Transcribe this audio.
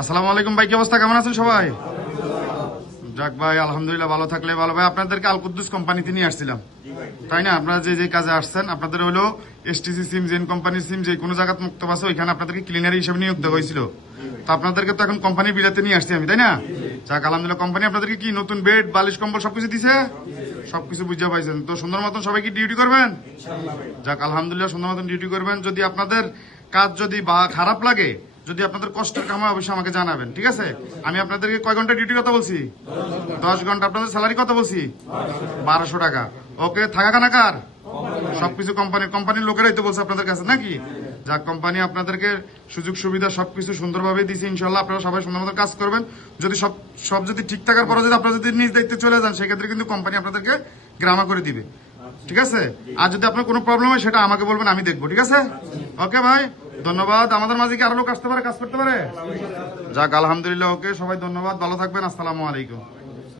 আসসালামু আলাইকুম ভাই, কি অবস্থা, কেমন আছেন সবাই? যাক ভাই, আলহামদুলিল্লাহ, ভালো থাকলে ভালো। ভাই আপনাদেরকে আল কুদ্দুস কোম্পানিতে নিয়ে আসছিলাম, তাই না? আপনারা যে যে কাজে আসছেন, আপনাদের হলো এসটিসি সিম, জেন কোম্পানির সিম যে কোনো জায়গায় মুক্ত আছে, ওইখানে আপনাদেরকে ক্লিনার হিসেবে নিয়োগ দেওয়া হয়েছিল। তো আপনাদেরকে তো এখন কোম্পানি বিলাতে নিয়ে আসছি আমি, তাই না? যাক আলহামদুলিল্লাহ, কোম্পানি আপনাদেরকে কি নতুন বেড, বালিশ, কম্বল সবকিছু দিছে, সবকিছু বুঝে পাইছেন তো? সুন্দর মতন সবাই কি ডিউটি করবেন? যাক আলহামদুলিল্লাহ, সুন্দর মতন ডিউটি করবেন। যদি আপনাদের কাজ যদি বা খারাপ লাগে, যদি আপনাদের কষ্টের কাম হয়, অবশ্যই আমাকে জানাবেন, ঠিক আছে? আমি আপনাদেরকে কয় ঘন্টা ডিউটি কথা বলছি? 10 ঘন্টা। আপনাদের স্যালারি কত বলছি? 1200 টাকা। ওকে, থাকা খানা কার? সবকিছু কোম্পানির লোকেরাই তো বলছে আপনাদের কাছে, নাকি? যাক, কোম্পানি আপনাদেরকে সুযোগ সুবিধা সবকিছু সুন্দরভাবে দিচ্ছে। ইনশাল্লাহ আপনারা সবাই সুন্দর মতো কাজ করবেন। যদি সব যদি ঠিক থাকার পরে যদি আপনারা যদি নিজ দায়িত্বে চলে যান, সেক্ষেত্রে কিন্তু কোম্পানি আপনাদেরকে গ্রামা করে দিবে, ঠিক আছে? আর যদি আপনার কোনো প্রবলেম হয়, সেটা আমাকে বলবেন, আমি দেখবো, ঠিক আছে? ওকে ভাই, ধন্যবাদ। আমাদের মাঝে কি আরো লোক আসতে পারে, কাজ করতে পারে? যাক আলহামদুলিল্লাহ, ওকে সবাই ধন্যবাদ, ভালো থাকবেন, আসসালামু আলাইকুম।